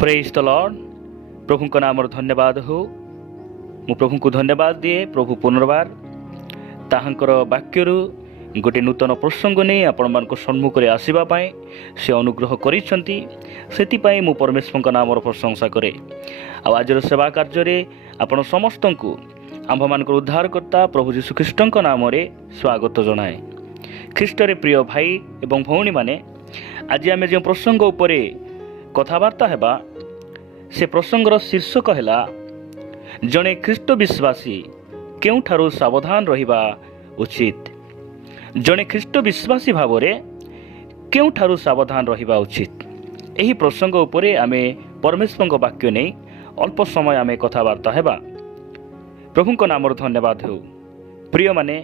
Praise the Lord. प्रभु को नाम धन्यवाद हो। मु प्रभु को धन्यवाद दिए। प्रभु पुनर्बार ताहांकर वाक्यरु गोटे नूतन प्रसंग नहीं आपण मान सम्मुख में आसवाई से अनुग्रह करिसेंती। सेतिपाई मु परमेश्वर का नाम प्रशंसा करे। आज सेवा कार्य आपण समस्त को आंभ मान उद्धारकर्ता प्रभु जीशु ख्रीष्ट नाम स्वागत जनाए। ख्रीष्टरे प्रिय भाई एवं भौणी माने आज आम जो प्रसंग उपर कथबार्ता हेबा से प्रसंगर शीर्षक है जड़े ख्रीष्ट विश्वासी केउठारु सावधान रहिबा उचित। जड़े ख्रीष्ट विश्वासी भाव में केउठारु सावधान रहिबा उचित। यही प्रसंग उपरे आमे परमेश्वर वाक्य नहीं अल्प समय आमे कथबार्ता हेबा। प्रभु को नाम धन्यवाद हो। प्रिय माने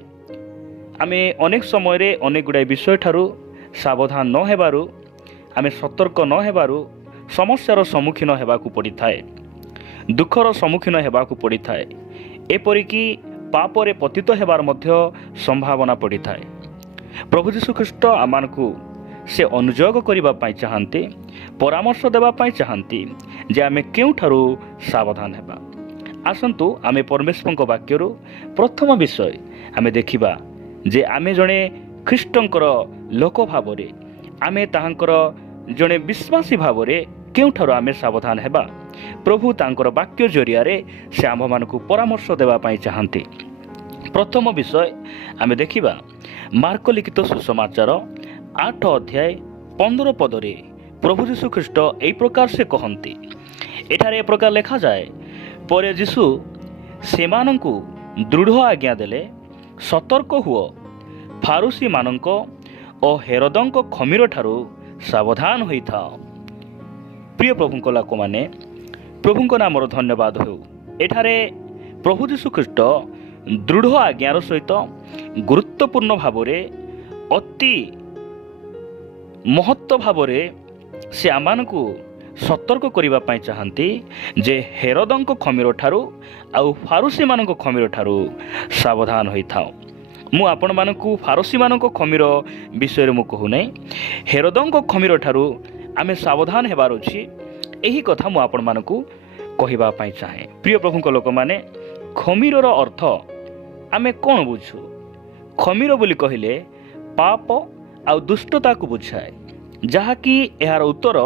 आमे अनेक समय रे अनेक गुड़ाई विषय ठारू सावधान न हेबारु आमे सतर्क न हेबारु समस्यार सम्मुखीन हेबाकू पड़ी थाए, दुखर सम्मुखीन हेबाकू पड़ी थाए, एपरिकी पापरे पतित हेबार मध्य संभावना पड़ी थाए। प्रभु जीशु ख्रीष्ट आमानकू से अनुयोग करिबा पाई चाहंती, परामर्श देबा पाई चाहंती जे आमे केउठारु सावधान हेबा। आसंतु आमे परमेश्वर वाक्यरु प्रथम विषय आमे देखिबा जे आमे जणे ख्रीष्टंकर लोक भावरे आमे ताहांकर जड़े विश्वासी भाव में केउठारु आमे सावधान हेबा। प्रभु तांकर वाक्य जरिया से आम मान परामर्श देवाई चाहती। प्रथम विषय आमे देखिबा मार्क लिखित सुसमाचार 8 अध्याय 15 पदरे प्रभु जीशु ख्रीष्ट एई प्रकार से कहती। एठारे ए प्रकार लिखा जाए, पर जीशु सेमानंकु दृढ़ आज्ञा देले, सतर्क हुओ, फारुसी मानंक और हेरोदंक खमीर ठारू सावधान होई थाओ। प्रिय प्रभु को लोक माने प्रभु को नाम धन्यवाद हो। एठारे प्रभु जीशु ख्रीष्ट दृढ़ आज्ञार सहित गुरुत्वपूर्ण भाव अति महत्व भाव से आमानकू सतर्क करिबा पाई चाहंती जे हेरोदंक खमीर ठारू आउ फारुसी मानक खमीर ठारू सावधान होई थाओ। मु आपण मानकू फारसी मानक खमीर विषय मु कहू नहीं, हेरोदंक खमीर ठारू आमे सावधान हेबार अछि। एही कथा मु आपण मानकू कहिबा पाई चाहे। प्रिय प्रभु को लोक माने खमीरर अर्थ आमे कोन बुझू? खमीर बोली कहिले पाप आ दुष्टता को बुझाए, जहाँकि यार उत्तर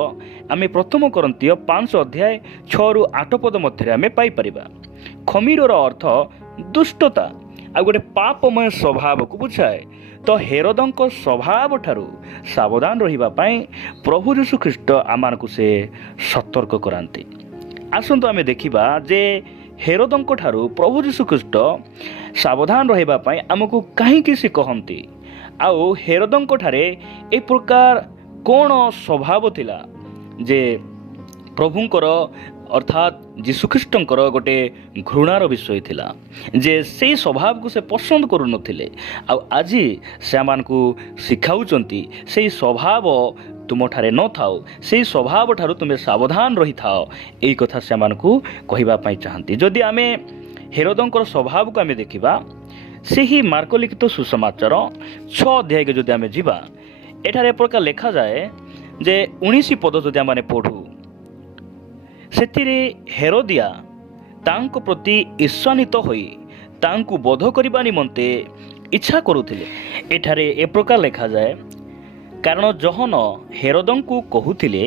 आमे प्रथम करंतिय 5 अध्याय 6 रु 8 पद मध्य आमे पाई परिबा। खमीरर अर्थ दुष्टता आ गोटे पापमय स्वभाव को बुझाए। तो हेरोदंक स्वभाव ठारू सावधान रहिबा पाई प्रभु जीशु ख्रीष्ट आमानकू से सतर्क करांती। आसंतु आमे देखिबा जे हेरोदंक ठारू प्रभु जीशु ख्रीष्ट सावधान रहिबा पाई आमकू काहींकि से कहंती। आउ हेरोदंक ठारे ए प्रकार कोन स्वभाव थिला जे प्रभुंकर अर्थात जीशुख्रीष्टंकर गोटे घृणार विषय थिला जे से स्वभाव को से पसंद करू नथिले। आज से आमानकू शिखाउचंती से स्वभाव तुम ठारे न थाओ, से स्वभाव ठारू तुमे सावधान रही थाओ। एई कथा से आमानकू कहिबा पाई चाहंती। जदि आमे हेरोदंकर स्वभाव को आमे देखिबा से ही मार्क लिखित सुसमाचार 6 अध्याय के जदि आमे जिबा, एठारे प्रकार लिखा जाए जे 19 पद जदि आमे पढ़ू, सेतिरे हेरोदिया तांको प्रति ईर्षान्वित होई तांको बोध करिबा निमंते इच्छा करुथिले। एठारे ए प्रकार लिखा जाए, कारण जहन हेरोदंकु कहुथिले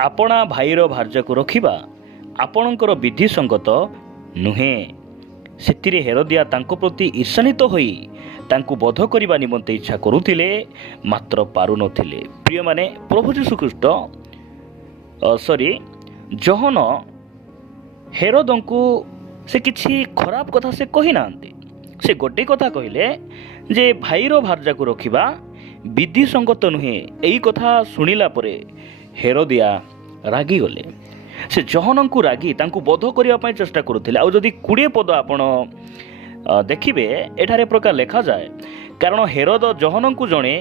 आपणा भाईर भार्य को रखिबा आपणकर विधि संगत नुहे, सेतिरे हेरोदिया तांको प्रति ईर्षान्वित होई तांको बोध करिबा निमंते इच्छा करुथिले, मात्र पारु नथिले। प्रिय माने प्रभु जीशु ख्रीष्ट जहन हेरोदंकु से किछि खराब कथा से कही नांती, से गोटे कथा कहिले जे भाईर भार्या को रखिबा विधि संगत नुहे। एई कथा सुनिला परे हेरोदिया रागी गले। से जहनंकु रागी तांकु बोध करिया पई चेष्टा करुथिले। आ जदि 20 पद आपण देखिबे, एठारे प्रकार लिखा जाए, कारण हेरोद जहनंकु जणे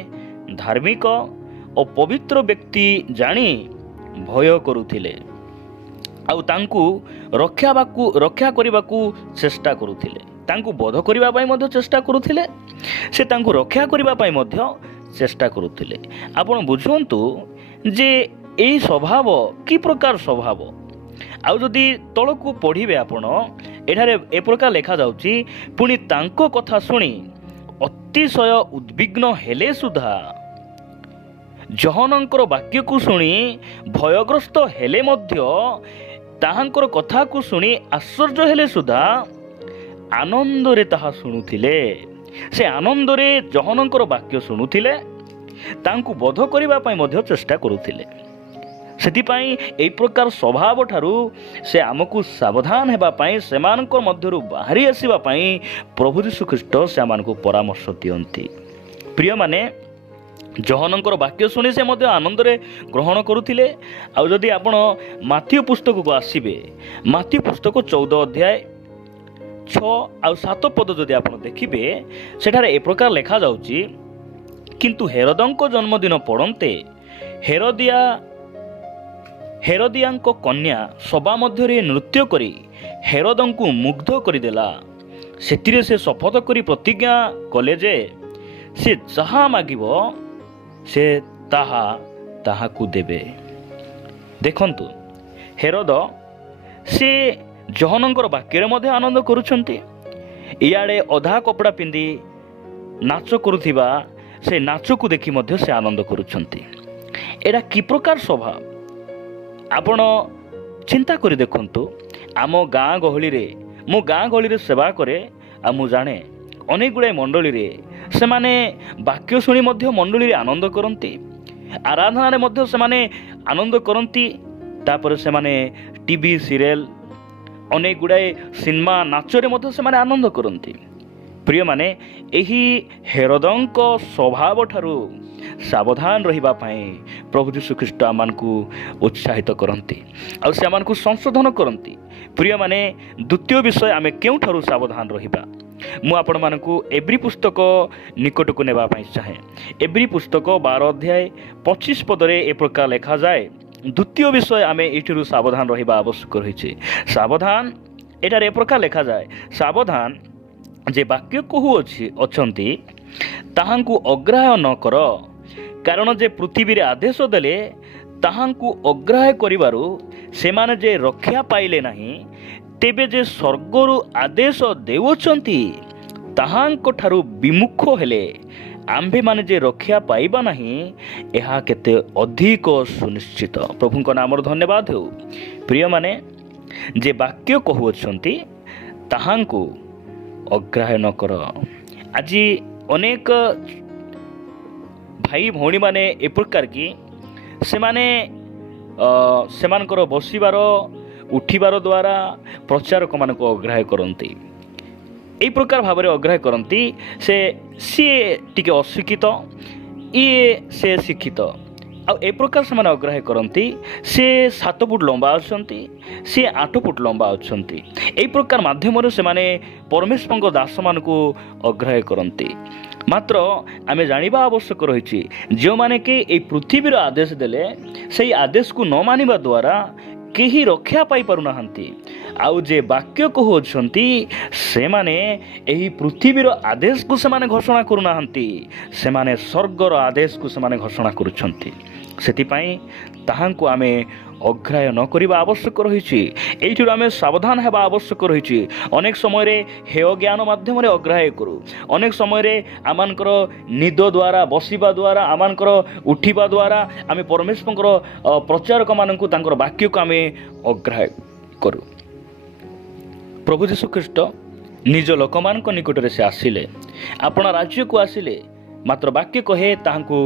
धार्मिक और पवित्र व्यक्ति जानी भय करुथिले आउ तांकु रक्षा करिबाकू चेष्टा करुथिले, तांकु बोध करिबा पाई मध्य चेष्टा करुथिले, से तांकु रक्षा करिबा पाई मध्य चेष्टा करुथिले। आपण बुझंतु जे এই ସ୍ୱଭାବ କି ପ୍ରକାର ସ୍ୱଭାବ। ଆଉ ଯଦି ତଳକୁ ପଢ଼ିବେ ଆପଣ, ଏଠାରେ ଏ ପ୍ରକାର ଲେଖାଯାଉଛି, ପୁଣି ତାଙ୍କ କଥା ଶୁଣି ଅତିଶୟ ଉଦ୍ବିଗ୍ନ ହେଲେ ସୁଦ୍ଧା, ଜହନଙ୍କର ବାକ୍ୟକୁ ଶୁଣି ଭୟଗ୍ରସ୍ତ ହେଲେ ମଧ୍ୟ, ତାହାଙ୍କର କଥାକୁ ଶୁଣି ଆଶ୍ଚର୍ଯ୍ୟ ହେଲେ ସୁଦ୍ଧା ଆନନ୍ଦରେ ତାହା ଶୁଣୁଥିଲେ। ସେ ଆନନ୍ଦରେ ଜହନଙ୍କର ବାକ୍ୟ ଶୁଣୁଥିଲେ, ତାଙ୍କୁ ବୋଧ କରିବା ପାଇଁ ମଧ୍ୟ ଚେଷ୍ଟା କରୁଥିଲେ। ସେଥିପାଇଁ ଏହି ପ୍ରକାର ସ୍ୱଭାବ ଠାରୁ ସେ ଆମକୁ ସାବଧାନ ହେବା ପାଇଁ, ସେମାନଙ୍କ ମଧ୍ୟରୁ ବାହାରି ଆସିବା ପାଇଁ ପ୍ରଭୁ ଯୀଶୁଖ୍ରୀଷ୍ଟ ସେମାନଙ୍କୁ ପରାମର୍ଶ ଦିଅନ୍ତି। ପ୍ରିୟମାନେ, ଜହନଙ୍କର ବାକ୍ୟ ଶୁଣି ସେ ମଧ୍ୟ ଆନନ୍ଦରେ ଗ୍ରହଣ କରୁଥିଲେ। ଆଉ ଯଦି ଆପଣ ମାଥିଉ ପୁସ୍ତକକୁ ଆସିବେ, ମାଥିଉ ପୁସ୍ତକ 14 ଅଧ୍ୟାୟ 6 ଆଉ 7 ପଦ ଯଦି ଆପଣ ଦେଖିବେ, ସେଠାରେ ଏ ପ୍ରକାର ଲେଖାଯାଉଛି, କିନ୍ତୁ ହେରୋଦଙ୍କ ଜନ୍ମଦିନ ପଡ଼ନ୍ତେ ହେରୋଦିଆଙ୍କ କନ୍ୟା ସଭା ମଧ୍ୟରେ ନୃତ୍ୟ କରି ହେରୋଦଙ୍କୁ ମୁଗ୍ଧ କରିଦେଲା। ସେଥିରେ ସେ ଶପଥ କରି ପ୍ରତିଜ୍ଞା କଲେ ଯେ ସେ ଯାହା ମାଗିବ ସେ ତାହାକୁ ଦେବେ। ଦେଖନ୍ତୁ, ହେରୋଦ ସେ ଜହନଙ୍କର ବାକ୍ୟରେ ମଧ୍ୟ ଆନନ୍ଦ କରୁଛନ୍ତି। ଇଆଡ଼େ ଅଧା କପଡ଼ା ପିନ୍ଧି ନାଚ କରୁଥିବା ସେ ନାଚକୁ ଦେଖି ମଧ୍ୟ ସେ ଆନନ୍ଦ କରୁଛନ୍ତି। ଏଇଟା କି ପ୍ରକାର ସ୍ୱଭାବ ଆପଣ ଚିନ୍ତା କରି ଦେଖନ୍ତୁ। ଆମ ଗାଁ ଗହଳିରେ, ମୁଁ ଗାଁ ଗହଳିରେ ସେବା କରେ, ଆଉ ମୁଁ ଜାଣେ ଅନେକ ଗୁଡ଼ିଏ ମଣ୍ଡଳୀରେ ସେମାନେ ବାକ୍ୟ ଶୁଣି ମଧ୍ୟ ମଣ୍ଡଳୀରେ ଆନନ୍ଦ କରନ୍ତି, ଆରାଧନାରେ ମଧ୍ୟ ସେମାନେ ଆନନ୍ଦ କରନ୍ତି। ତାପରେ ସେମାନେ ଟିଭି ସିରିଏଲ, ଅନେକ ଗୁଡ଼ାଏ ସିନେମା, ନାଚରେ ମଧ୍ୟ ସେମାନେ ଆନନ୍ଦ କରନ୍ତି। ପ୍ରିୟମାନେ, ଏହି ହେରୋଦଙ୍କ ସ୍ୱଭାବ ଠାରୁ ସାବଧାନ ରହିବା ପାଇଁ ପ୍ରଭୁ ଯୀଶୁଖ୍ରୀଷ୍ଟ ଆମମାନଙ୍କୁ ଉତ୍ସାହିତ କରନ୍ତି, ଆଉ ସେମାନଙ୍କୁ ସଂଶୋଧନ କରନ୍ତି। ପ୍ରିୟମାନେ, ଦ୍ୱିତୀୟ ବିଷୟ, ଆମେ କେଉଁଠାରୁ ସାବଧାନ ରହିବା? ମୁଁ ଆପଣମାନଙ୍କୁ ଏବ୍ରୀ ପୁସ୍ତକ ନିକଟକୁ ନେବା ପାଇଁ ଚାହେଁ। ଏବ୍ରୀ ପୁସ୍ତକ 12 ଅଧ୍ୟାୟ 25 ପଦରେ ଏ ପ୍ରକାର ଲେଖାଯାଏ, ଦ୍ୱିତୀୟ ବିଷୟ ଆମେ ଏଇଠାରୁ ସାବଧାନ ରହିବା ଆବଶ୍ୟକ ରହିଛି। ସାବଧାନ, ଏଠାରେ ଏ ପ୍ରକାର ଲେଖାଯାଏ, ସାବଧାନ ଯେ ବାକ୍ୟ ଅଛନ୍ତି ତାହାଙ୍କୁ ଅଗ୍ରାହ୍ୟ ନ କର, କାରଣ ଯେ ପୃଥିବୀରେ ଆଦେଶ ଦେଲେ ତାହାଙ୍କୁ ଅଗ୍ରାହ୍ୟ କରିବାରୁ ସେମାନେ ଯେ ରକ୍ଷା ପାଇଲେ ନାହିଁ, ତେବେ ଯେ ସ୍ୱର୍ଗରୁ ଆଦେଶ ଦେଉଛନ୍ତି ତାହାଙ୍କ ଠାରୁ ବିମୁଖ ହେଲେ ଆମ୍ଭେମାନେ ଯେ ରକ୍ଷା ପାଇବା ନାହିଁ, ଏହା କେତେ ଅଧିକ ସୁନିଶ୍ଚିତ। ପ୍ରଭୁଙ୍କ ନାମର ଧନ୍ୟବାଦ ହେଉ। ପ୍ରିୟମାନେ, ଯେ ବାକ୍ୟ କହୁଅଛନ୍ତି ତାହାଙ୍କୁ ଅଗ୍ରାହ୍ୟ ନ କର। ଆଜି ଅନେକ ଭାଇ ଭଉଣୀମାନେ ଏ ପ୍ରକାର କି ସେମାନଙ୍କର ବସିବାର ଉଠିବାର ଦ୍ୱାରା ପ୍ରଚାରକମାନଙ୍କୁ ଅଗ୍ରାହ୍ୟ କରନ୍ତି। ଏହି ପ୍ରକାର ଭାବରେ ଅଗ୍ରାହ୍ୟ କରନ୍ତି। ସିଏ ଟିକେ ଅଶିକ୍ଷିତ, ସେ ଶିକ୍ଷିତ, ଆଉ ଏ ପ୍ରକାର ସେମାନେ ଅଗ୍ରାହ୍ୟ କରନ୍ତି। ସେ 7 ଫୁଟ ଲମ୍ବା ଅଛନ୍ତି, ସେ 8 ଫୁଟ ଲମ୍ବା ଅଛନ୍ତି। ଏହି ପ୍ରକାର ମାଧ୍ୟମରେ ସେମାନେ ପରମେଶ୍ୱରଙ୍କ ଦାସମାନଙ୍କୁ ଅଗ୍ରାହ୍ୟ କରନ୍ତି। ମାତ୍ର ଆମେ ଜାଣିବା ଆବଶ୍ୟକ ରହିଛି, ଯେଉଁମାନେ କି ଏହି ପୃଥିବୀର ଆଦେଶ ଦେଲେ ସେହି ଆଦେଶକୁ ନ ମାନିବା ଦ୍ୱାରା କେହି ରକ୍ଷା ପାଇପାରୁନାହାନ୍ତି। ଆଉ ଯେ ବାକ୍ୟ କହୁଅଛନ୍ତି ସେମାନେ ଏହି ପୃଥିବୀର ଆଦେଶକୁ ସେମାନେ ଘୋଷଣା କରୁନାହାନ୍ତି, ସେମାନେ ସ୍ୱର୍ଗର ଆଦେଶକୁ ସେମାନେ ଘୋଷଣା କରୁଛନ୍ତି। ସେଥିପାଇଁ ତାହାଙ୍କୁ ଆମେ ଅଗ୍ରାହ୍ୟ ନ କରିବା ଆବଶ୍ୟକ ରହିଛି। ଏଇଥିରୁ ଆମେ ସାବଧାନ ହେବା ଆବଶ୍ୟକ ରହିଛି। ଅନେକ ସମୟରେ ହେୟ ଜ୍ଞାନ ମାଧ୍ୟମରେ ଅଗ୍ରାହ୍ୟ କରୁ, ଅନେକ ସମୟରେ ଆମମାନଙ୍କର ନିଦ ଦ୍ୱାରା, ବସିବା ଦ୍ୱାରା, ଆମମାନଙ୍କର ଉଠିବା ଦ୍ୱାରା ଆମେ ପରମେଶ୍ୱରଙ୍କର ପ୍ରଚାରକମାନଙ୍କୁ, ତାଙ୍କର ବାକ୍ୟକୁ ଆମେ ଅଗ୍ରାହ୍ୟ କରୁ। ପ୍ରଭୁ ଯୀଶୁଖ୍ରୀଷ୍ଟ ନିଜ ଲୋକମାନଙ୍କ ନିକଟରେ ସେ ଆସିଲେ, ଆପଣ ରାଜ୍ୟକୁ ଆସିଲେ, ମାତ୍ର ବାକ୍ୟ କହେ ତାହାଙ୍କୁ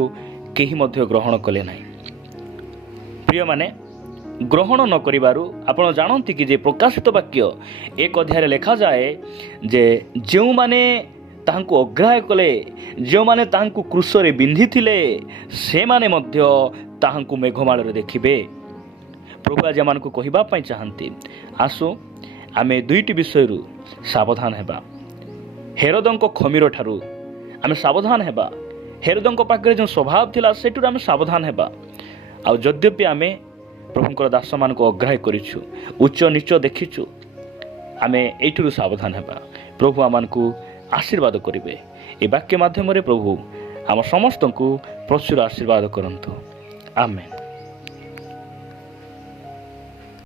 କେହି ମଧ୍ୟ ଗ୍ରହଣ କଲେ ନାହିଁ। ପ୍ରିୟମାନେ, ଗ୍ରହଣ ନ କରିବାରୁ ଆପଣ ଜାଣନ୍ତି କି ଯେ ପ୍ରକାଶିତ ବାକ୍ୟ 1 ଅଧ୍ୟାୟରେ ଲେଖାଯାଏ ଯେ ଯେଉଁମାନେ ତାହାଙ୍କୁ ଅଗ୍ରାହ୍ୟ କଲେ, ଯେଉଁମାନେ ତାହାଙ୍କୁ କ୍ରୁଶରେ ବିନ୍ଧିଥିଲେ, ସେମାନେ ମଧ୍ୟ ତାହାଙ୍କୁ ମେଘମାଳରେ ଦେଖିବେ। ପ୍ରଭୁ ଆଜି ଆମମାନଙ୍କୁ କହିବା ପାଇଁ ଚାହାନ୍ତି, ଆସୁ ଆମେ 2ଟି ବିଷୟରୁ ସାବଧାନ ହେବା। ହେରୋଦଙ୍କ ଖମୀର ଠାରୁ ଆମେ ସାବଧାନ ହେବା। ହେରୋଦଙ୍କ ପାଖରେ ଯେଉଁ ସ୍ୱଭାବ ଥିଲା ସେଠାରୁ ଆମେ ସାବଧାନ ହେବା। ଆଉ ଯଦ୍ୟପି ଆମେ ପ୍ରଭୁଙ୍କର ଦାସମାନଙ୍କୁ ଅଗ୍ରାହ୍ୟ କରିଛୁ, ଉଚ୍ଚ ନିଚ ଦେଖିଛୁ, ଆମେ ଏଇଥିରୁ ସାବଧାନ ହେବା। ପ୍ରଭୁ ଆମମାନଙ୍କୁ ଆଶୀର୍ବାଦ କରିବେ। ଏ ବାକ୍ୟ ମାଧ୍ୟମରେ ପ୍ରଭୁ ଆମ ସମସ୍ତଙ୍କୁ ପ୍ରଚୁର ଆଶୀର୍ବାଦ କରନ୍ତୁ। ଆମେନ୍।